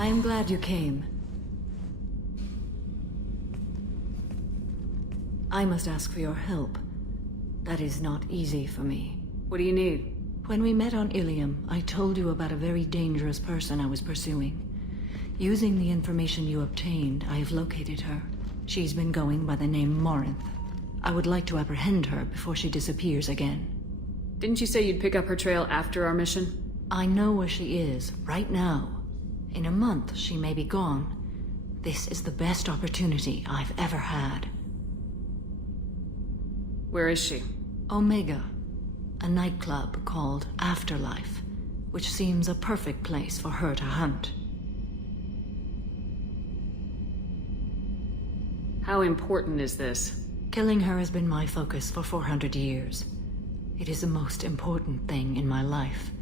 I am glad you came. I must ask for your help. That is not easy for me. What do you need? When we met on Ilium, I told you about a very dangerous person I was pursuing. Using the information you obtained, I have located her. She's been going by the name Morinth. I would like to apprehend her before she disappears again. Didn't you say you'd pick up her trail after our mission? I know where she is, right now. In a month, she may be gone. This is the best opportunity I've ever had. Where is she? Omega, a nightclub called Afterlife, which seems a perfect place for her to hunt. How important is this? Killing her has been my focus for 400 years. It is the most important thing in my life,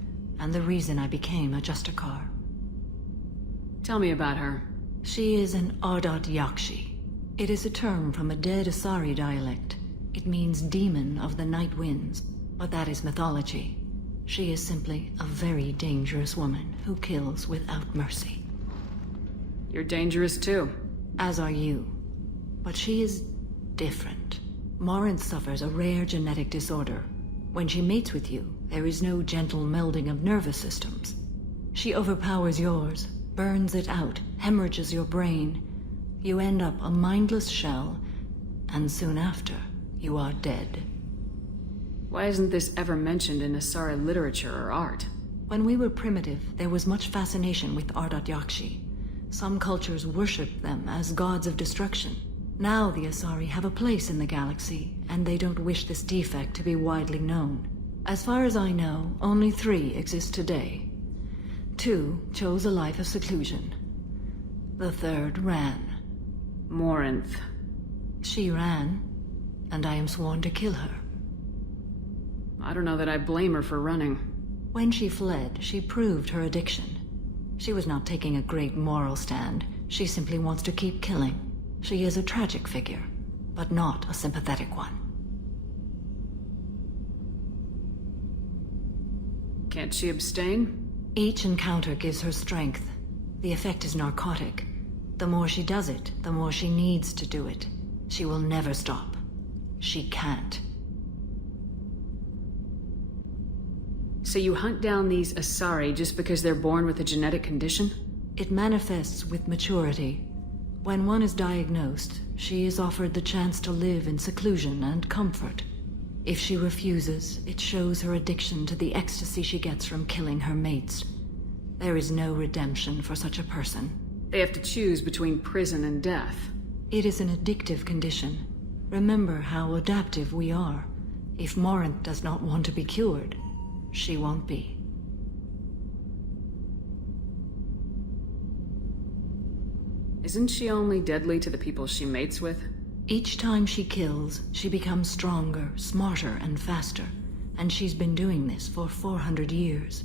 and the reason I became a Justicar. Tell me about her. She is an Ardat Yakshi. It is a term from a dead Asari dialect. It means demon of the night winds, but that is mythology. She is simply a very dangerous woman who kills without mercy. You're dangerous too. As are you. But she is different. Morinth suffers a rare genetic disorder. When she mates with you, there is no gentle melding of nervous systems. She overpowers yours, burns it out, hemorrhages your brain. You end up a mindless shell, and soon after, you are dead. Why isn't this ever mentioned in Asari literature or art? When we were primitive, there was much fascination with Ardat Yakshi. Some cultures worshipped them as gods of destruction. Now the Asari have a place in the galaxy, and they don't wish this defect to be widely known. As far as I know, only 3 exist today. 2 chose a life of seclusion. The 3rd ran. Morinth. She ran, and I am sworn to kill her. I don't know that I blame her for running. When she fled, she proved her addiction. She was not taking a great moral stand. She simply wants to keep killing. She is a tragic figure, but not a sympathetic one. Can't she abstain? Each encounter gives her strength. The effect is narcotic. The more she does it, the more she needs to do it. She will never stop. She can't. So you hunt down these Asari just because they're born with a genetic condition? It manifests with maturity. When one is diagnosed, she is offered the chance to live in seclusion and comfort. If she refuses, it shows her addiction to the ecstasy she gets from killing her mates. There is no redemption for such a person. They have to choose between prison and death. It is an addictive condition. Remember how adaptive we are. If Morinth does not want to be cured, she won't be. Isn't she only deadly to the people she mates with? Each time she kills, she becomes stronger, smarter, and faster. And she's been doing this for 400 years.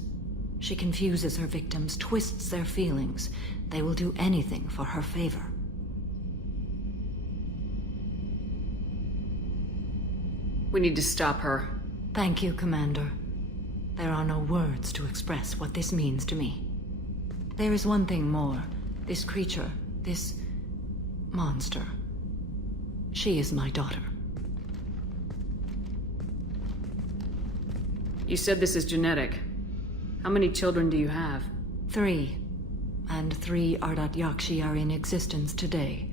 She confuses her victims, twists their feelings. They will do anything for her favor. We need to stop her. Thank you, Commander. There are no words to express what this means to me. There is one thing more. This creature, this monster. She is my daughter. You said this is genetic. How many children do you have? 3. And 3 Ardat Yakshi are in existence today.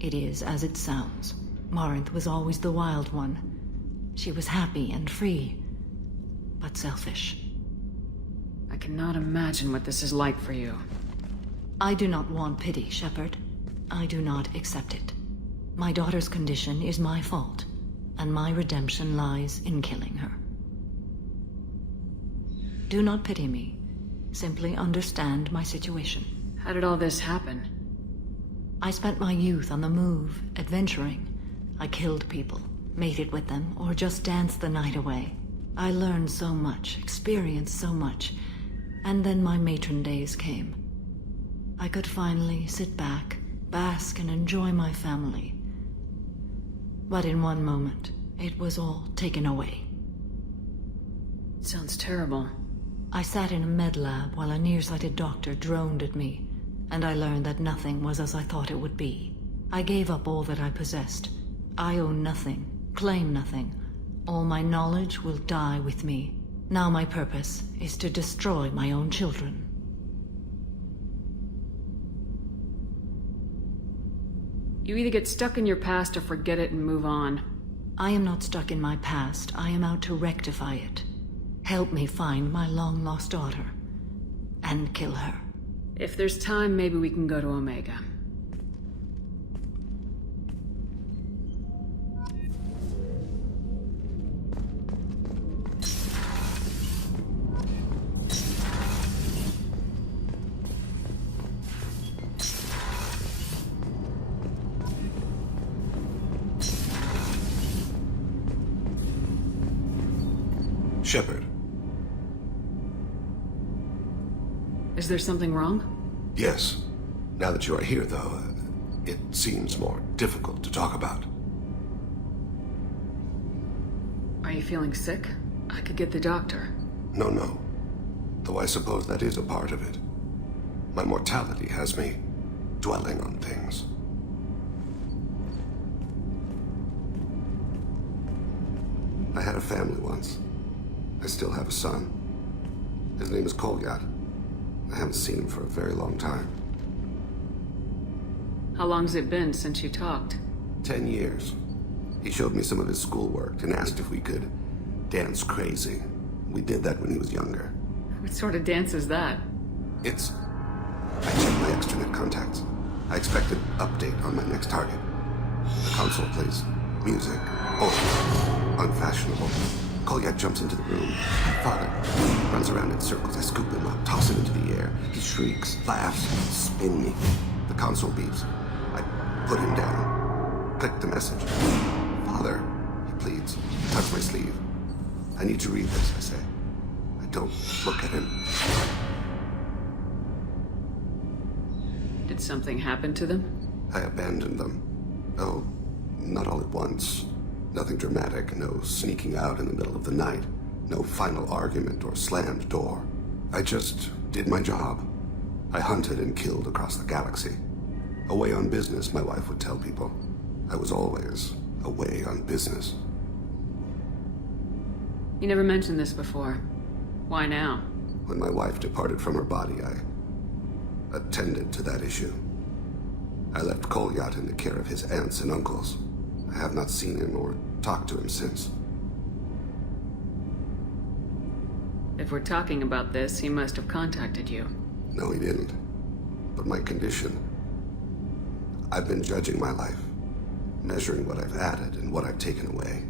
It is as it sounds. Morinth was always the wild one. She was happy and free, but selfish. I cannot imagine what this is like for you. I do not want pity, Shepard. I do not accept it. My daughter's condition is my fault, and my redemption lies in killing her. Do not pity me. Simply understand my situation. How did all this happen? I spent my youth on the move, adventuring. I killed people, mated with them, or just danced the night away. I learned so much, experienced so much, and then my matron days came. I could finally sit back, bask and enjoy my family. But in one moment, it was all taken away. Sounds terrible. I sat in a med lab while a nearsighted doctor droned at me. and I learned that nothing was as I thought it would be. I gave up all that I possessed. I own nothing, claim nothing. All my knowledge will die with me. Now my purpose is to destroy my own children. You either get stuck in your past or forget it and move on. I am not stuck in my past. I am out to rectify it. Help me find my long-lost daughter. And kill her. If there's time, maybe we can go to Omega. Shepard. Is there something wrong? Yes. Now that you are here, though, it seems more difficult to talk about. Are you feeling sick? I could get the doctor. No. Though I suppose that is a part of it. My mortality has me dwelling on things. I had a family once. I still have a son. His name is Kolyat. I haven't seen him for a very long time. How long's it been since you talked? 10 years. He showed me some of his schoolwork and asked if we could dance crazy. We did that when he was younger. What sort of dance is that? I checked my extranet contacts. I expect an update on my next target. The console plays music. Oh, unfashionable. Kolyat jumps into the room. Father runs around in circles. I scoop him up, toss him into the air. He shrieks, laughs, spin me. The console beeps. I put him down. Click the message. Father, he pleads. Touch my sleeve. I need to read this, I say. I don't look at him. Did something happen to them? I abandoned them. Oh, not all at once. Nothing dramatic, no sneaking out in the middle of the night, no final argument or slammed door. I just did my job. I hunted and killed across the galaxy. Away on business, my wife would tell people. I was always away on business. You never mentioned this before. Why now? When my wife departed from her body, I attended to that issue. I left Kolyat in the care of his aunts and uncles. I have not seen him or talked to him since. If we're talking about this, he must have contacted you. No, he didn't. But my condition... I've been judging my life, measuring what I've added and what I've taken away.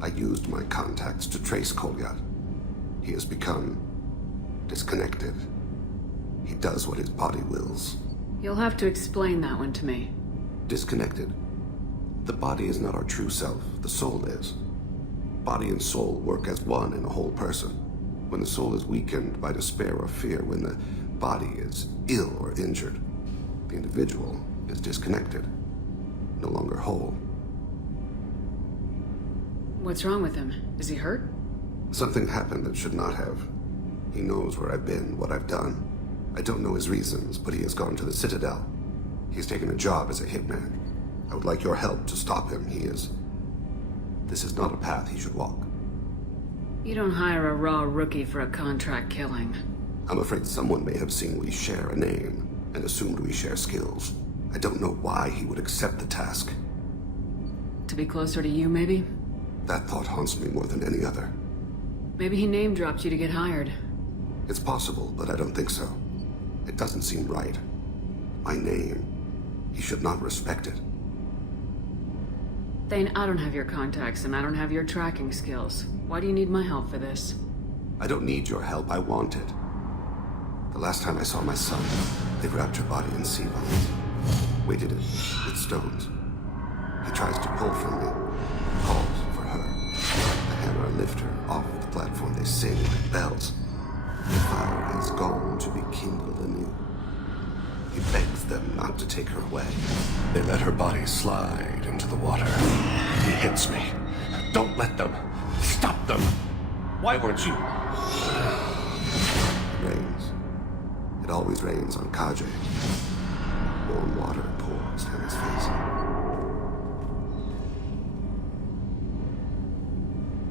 I used my contacts to trace Kolyat. He has become disconnected. He does what his body wills. You'll have to explain that one to me. Disconnected. The body is not our true self, the soul is. Body and soul work as one in a whole person. When the soul is weakened by despair or fear, when the body is ill or injured, the individual is disconnected, no longer whole. What's wrong with him? Is he hurt? Something happened that should not have. He knows where I've been, what I've done. I don't know his reasons, but he has gone to the Citadel. He's taken a job as a hitman. I would like your help to stop him. This is not a path he should walk. You don't hire a raw rookie for a contract killing. I'm afraid someone may have seen we share a name and assumed we share skills. I don't know why he would accept the task. To be closer to you, maybe? That thought haunts me more than any other. Maybe he name-dropped you to get hired. It's possible, but I don't think so. It doesn't seem right. My name. He should not respect it. Thane, I don't have your contacts and I don't have your tracking skills. Why do you need my help for this? I don't need your help. I want it. The last time I saw my son, they wrapped her body in sea vines, weighted it with stones. He tries to pull from me, calls for her. The hammer lift her off the platform. They sing with bells. The fire has gone to be kindled anew. He begs them not to take her away. They let her body slide into the water. He hits me. Don't let them. Stop them. Why weren't you? It rains. It always rains on Kaje. warm water pours down his face.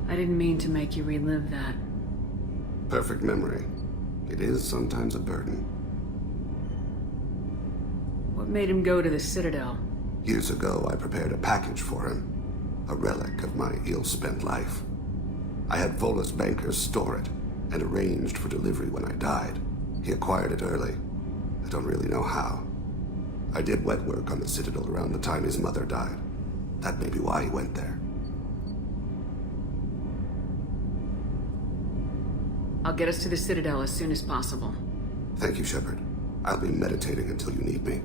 I didn't mean to make you relive that. Perfect memory. It is sometimes a burden. What made him go to the Citadel? Years ago, I prepared a package for him. A relic of my ill-spent life. I had Volus bankers store it, and arranged for delivery when I died. He acquired it early. I don't really know how. I did wet work on the Citadel around the time his mother died. That may be why he went there. I'll get us to the Citadel as soon as possible. Thank you, Shepard. I'll be meditating until you need me.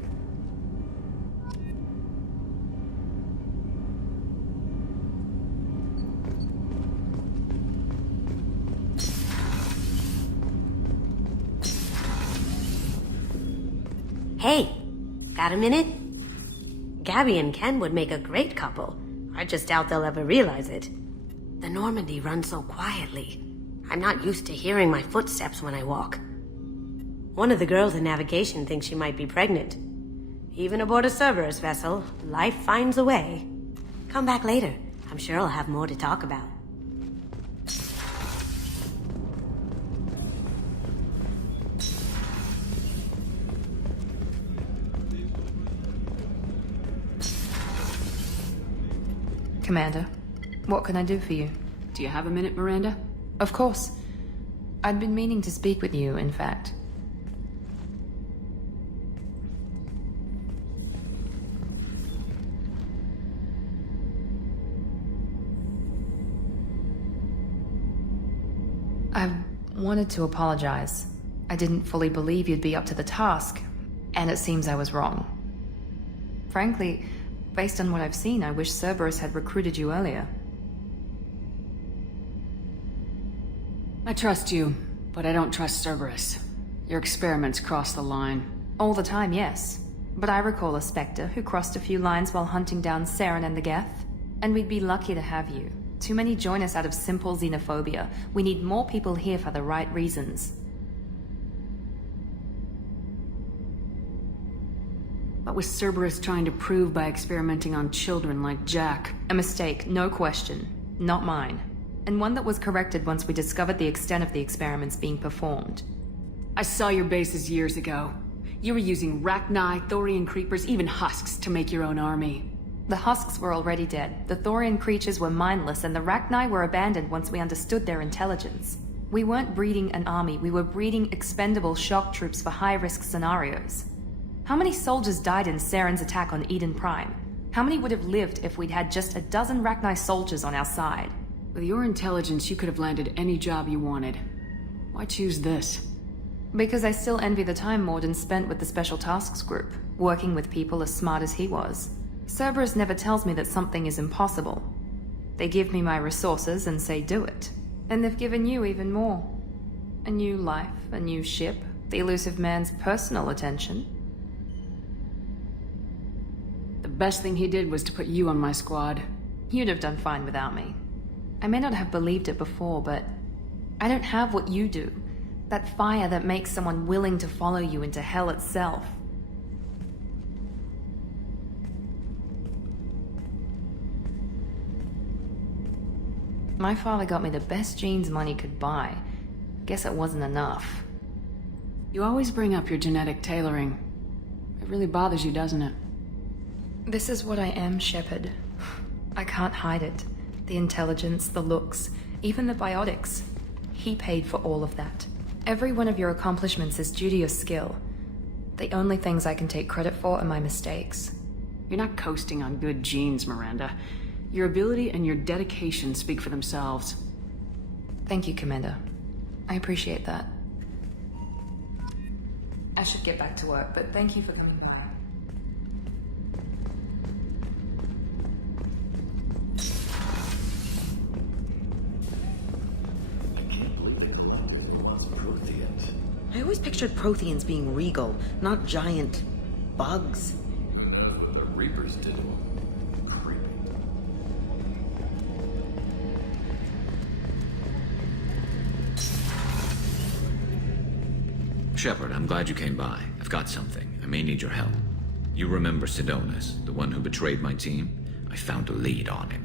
Hey, got a minute? Gabby and Ken would make a great couple. I just doubt they'll ever realize it. The Normandy runs so quietly. I'm not used to hearing my footsteps when I walk. One of the girls in navigation thinks she might be pregnant. Even aboard a Cerberus vessel, life finds a way. Come back later. I'm sure I'll have more to talk about. Commander, what can I do for you? Do you have a minute, Miranda? Of course. I'd been meaning to speak with you, in fact. I wanted to apologize. I didn't fully believe you'd be up to the task, and it seems I was wrong. Frankly, based on what I've seen, I wish Cerberus had recruited you earlier. I trust you, but I don't trust Cerberus. Your experiments cross the line. All the time, yes. But I recall a Spectre who crossed a few lines while hunting down Saren and the Geth. And we'd be lucky to have you. Too many join us out of simple xenophobia. We need more people here for the right reasons. What was Cerberus trying to prove by experimenting on children like Jack? A mistake, no question. Not mine. And one that was corrected once we discovered the extent of the experiments being performed. I saw your bases years ago. You were using Rachni, Thorian creepers, even husks to make your own army. The husks were already dead, the Thorian creatures were mindless, and the Rachni were abandoned once we understood their intelligence. We weren't breeding an army, we were breeding expendable shock troops for high-risk scenarios. How many soldiers died in Saren's attack on Eden Prime? How many would have lived if we'd had just a dozen Rachni soldiers on our side? With your intelligence, you could have landed any job you wanted. Why choose this? Because I still envy the time Morden spent with the Special Tasks Group, working with people as smart as he was. Cerberus never tells me that something is impossible. They give me my resources and say do it. And they've given you even more. A new life, a new ship, the elusive man's personal attention. The best thing he did was to put you on my squad. You'd have done fine without me. I may not have believed it before, but I don't have what you do. That fire that makes someone willing to follow you into hell itself. My father got me the best jeans money could buy. Guess it wasn't enough. You always bring up your genetic tailoring. It really bothers you, doesn't it? This is what I am, Shepard. I can't hide it. The intelligence, the looks, even the biotics. He paid for all of that. Every one of your accomplishments is due to your skill. The only things I can take credit for are my mistakes. You're not coasting on good genes, Miranda. Your ability and your dedication speak for themselves. Thank you, Commander. I appreciate that. I should get back to work, but thank you for coming by. I always pictured Protheans being regal, not giant bugs. The Reapers did it. Creepy. Shepard, I'm glad you came by. I've got something. I may need your help. You remember Sidonis, the one who betrayed my team? I found a lead on him.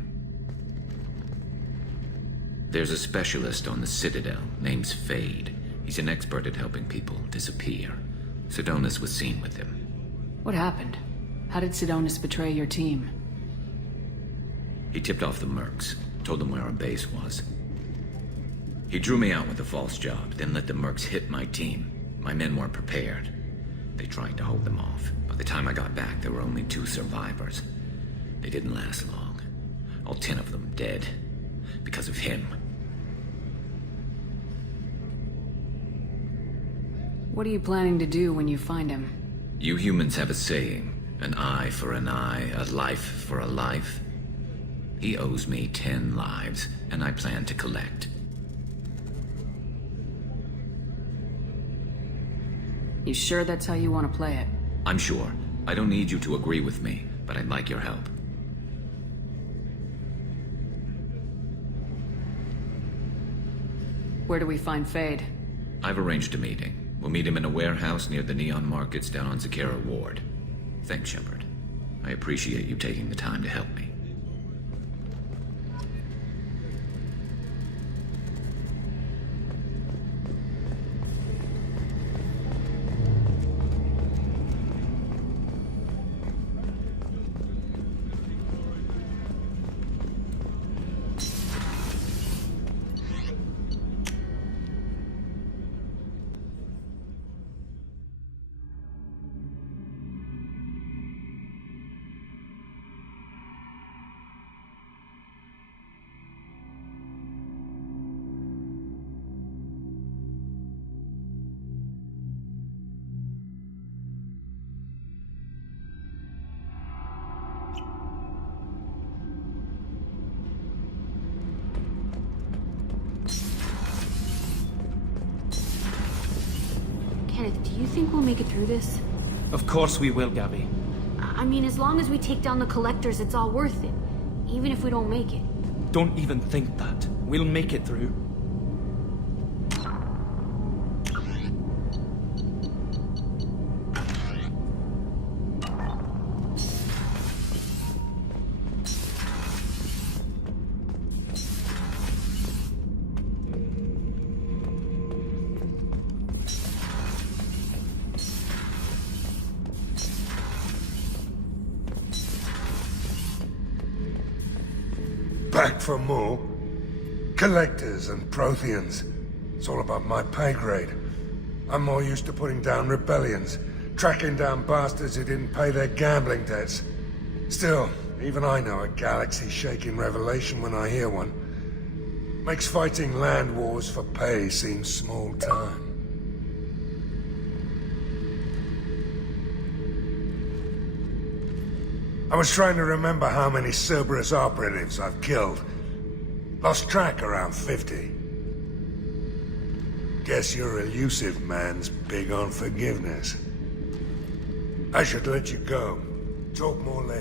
There's a specialist on the Citadel, named Fade. He's an expert at helping people disappear. Sidonis was seen with him. What happened? How did Sidonis betray your team? He tipped off the mercs, told them where our base was. He drew me out with a false job, then let the mercs hit my team. My men weren't prepared. They tried to hold them off. By the time I got back, there were only 2 survivors. They didn't last long. All 10 of them dead. Because of him. What are you planning to do when you find him? You humans have a saying, an eye for an eye, a life for a life. He owes me 10 lives, and I plan to collect. You sure that's how you want to play it? I'm sure. I don't need you to agree with me, but I'd like your help. Where do we find Fade? I've arranged a meeting. We'll meet him in a warehouse near the Neon Markets down on Zakera Ward. Thanks, Shepard. I appreciate you taking the time to help me. Kenneth, do you think we'll make it through this? Of course we will, Gabby. I mean, as long as we take down the collectors, it's all worth it. Even if we don't make it. Don't even think that. We'll make it through. Back for more? Collectors and Protheans. It's all about my pay grade. I'm more used to putting down rebellions, tracking down bastards who didn't pay their gambling debts. Still, even I know a galaxy-shaking revelation when I hear one. Makes fighting land wars for pay seem small time. I was trying to remember how many Cerberus operatives I've killed. Lost track around 50. Guess your elusive man's big on forgiveness. I should let you go. Talk more later.